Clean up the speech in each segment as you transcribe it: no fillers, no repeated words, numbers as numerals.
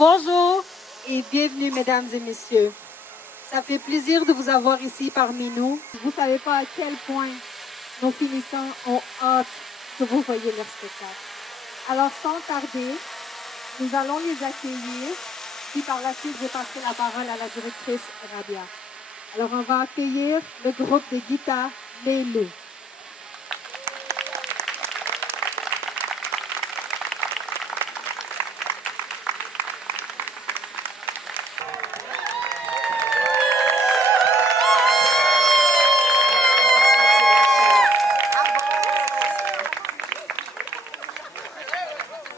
Bonjour et bienvenue, mesdames et messieurs. Ça fait plaisir de vous avoir ici parmi nous. Vous ne savez pas à quel point nos finissants ont hâte que vous voyiez leur spectacle. Alors, sans tarder, nous allons les accueillir. Puis par la suite, je vais passer la parole à la directrice Rabia. Alors, on va accueillir le groupe de guitare Les Loups.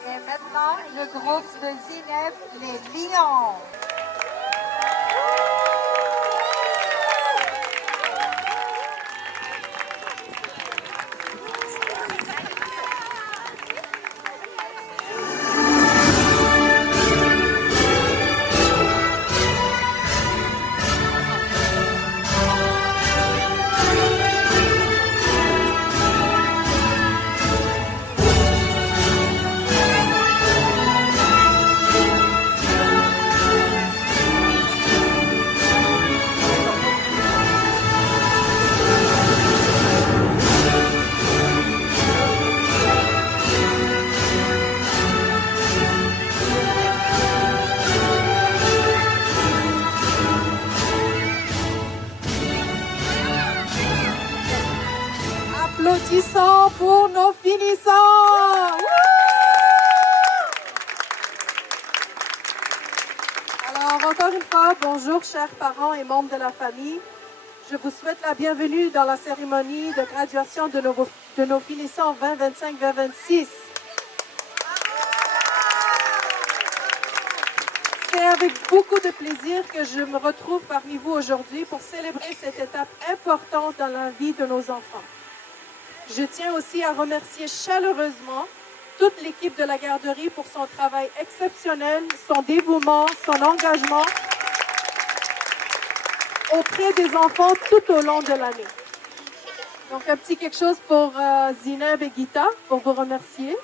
Et maintenant, le groupe de Zineb, les Lions. Applaudissons pour nos finissants! Alors, encore une fois, bonjour chers parents et membres de la famille. Je vous souhaite la bienvenue dans la cérémonie de graduation de nos finissants 2025-2026. C'est avec beaucoup de plaisir que je me retrouve parmi vous aujourd'hui pour célébrer cette étape importante dans la vie de nos enfants. Je tiens aussi à remercier chaleureusement toute l'équipe de la garderie pour son travail exceptionnel, son dévouement, son engagement auprès des enfants tout au long de l'année. Donc un petit quelque chose pour Zineb et Gita pour vous remercier.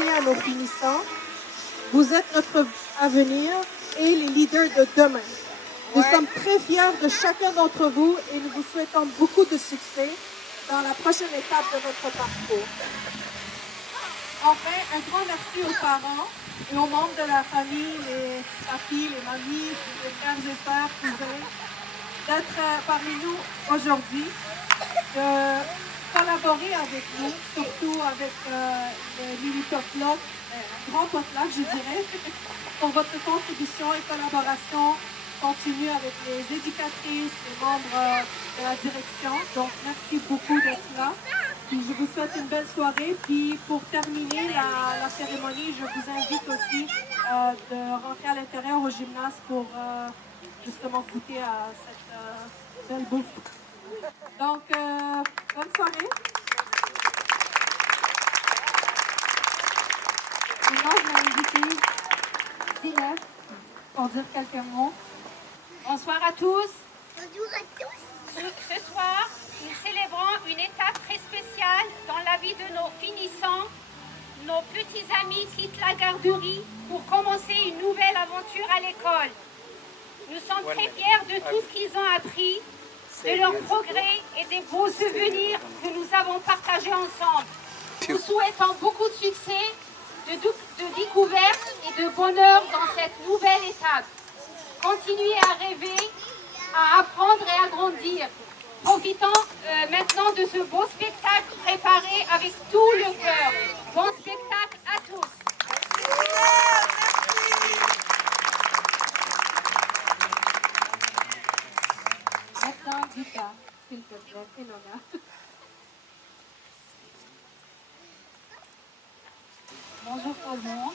À nos finissants, vous êtes notre avenir et les leaders de demain. Nous sommes très fiers de chacun d'entre vous et nous vous souhaitons beaucoup de succès dans la prochaine étape de votre parcours. Enfin, un grand merci aux parents et aux membres de la famille, les papis, les mamies, les frères et sœurs, cousins, d'être parmi nous aujourd'hui, de collaborer avec nous, surtout avec le mini potluck, un grand potluck, je dirais, pour votre contribution et collaboration continue avec les éducatrices, les membres de la direction. Donc, merci beaucoup d'être là. Puis, je vous souhaite une belle soirée. Puis, pour terminer la cérémonie, je vous invite aussi de rentrer à l'intérieur au gymnase pour justement goûter à cette belle bouffe. Donc, bonne soirée. Maintenant, je vais inviter Zineb pour dire quelques mots. Bonsoir à tous. Bonjour à tous. Ce soir, nous célébrons une étape très spéciale dans la vie de nos finissants. Nos petits amis quittent la garderie pour commencer une nouvelle aventure à l'école. Nous sommes très fiers de tout ce qu'ils ont appris, de leurs progrès et des beaux souvenirs que nous avons partagés ensemble. Nous souhaitons beaucoup de succès, de découvertes et de bonheur dans cette nouvelle étape. Continuez à rêver, à apprendre et à grandir. Profitons maintenant de ce beau spectacle préparé avec tout le cœur. Bon spectacle à tous. Maintenant, Gita, s'il te plaît, et Nona. Bonjour tout le monde.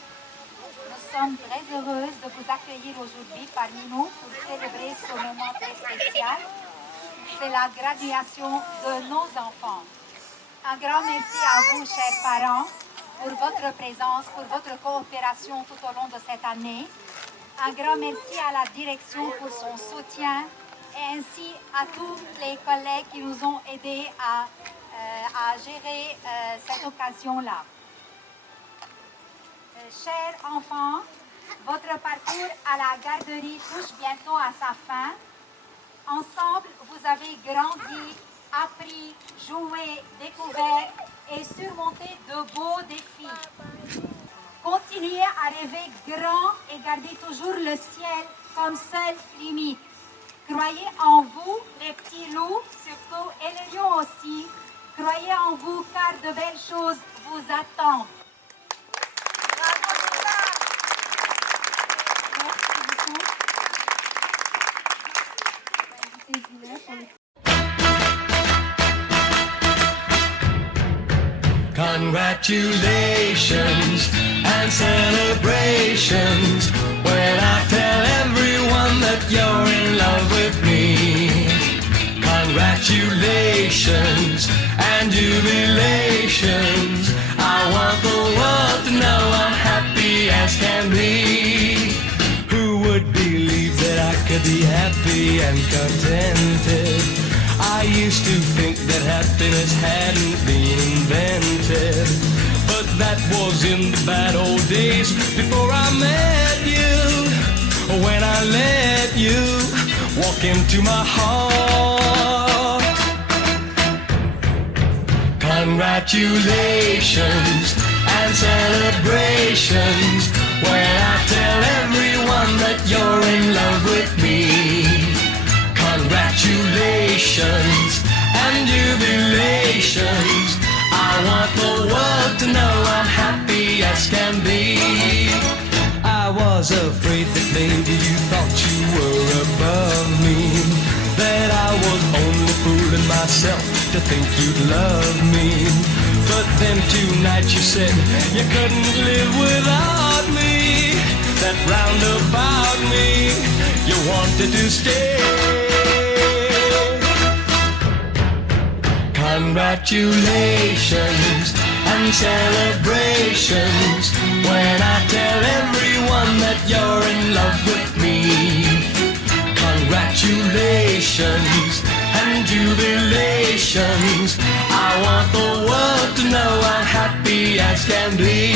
Nous sommes très heureuses de vous accueillir aujourd'hui parmi nous pour célébrer ce moment très spécial. C'est la graduation de nos enfants. Un grand merci à vous, chers parents, pour votre présence, pour votre coopération tout au long de cette année. Un grand merci à la direction pour son soutien et ainsi à tous les collègues qui nous ont aidés à gérer cette occasion-là. Chers enfants, votre parcours à la garderie touche bientôt à sa fin. Ensemble, vous avez grandi, appris, joué, découvert et surmonté de beaux défis. Continuez à rêver grand et gardez toujours le ciel comme seule limite. Croyez en vous, les petits loups, surtout, et les lions aussi. Croyez en vous, car de belles choses vous attendent. Congratulations and celebrations when I tell everyone that you're in love with me. Congratulations and jubilations. I want the world to know I'm happy as can be. Who would believe that I could be happy and contented? I used to think that happiness hadn't been invented, but that was in the bad old days before I met you. When I let you walk into my heart. Congratulations and celebrations when I tell everyone that you're in love with me. Congratulations and jubilations. I want the world to know I'm happy as can be. I was afraid that maybe you thought you were above me, that I was only fooling myself to think you'd love me. But then tonight you said you couldn't live without me, that round about me you wanted to stay. Congratulations and celebrations when I tell everyone that you're in love with me. Congratulations and jubilations. I want the world to know I'm happy as can be.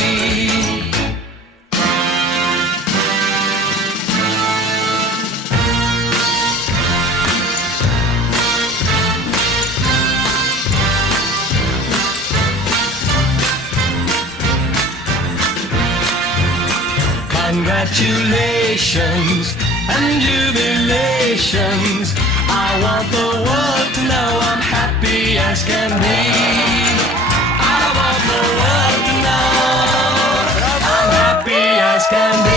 Congratulations and jubilations. I want the world to know I'm happy as can be. I want the world to know I'm happy as can be.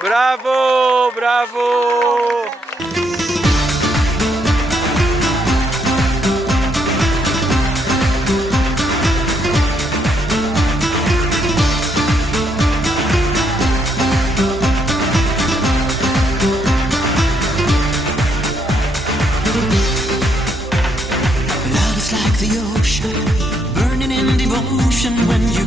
Bravo, bravo. Love is like the ocean, burning in devotion when you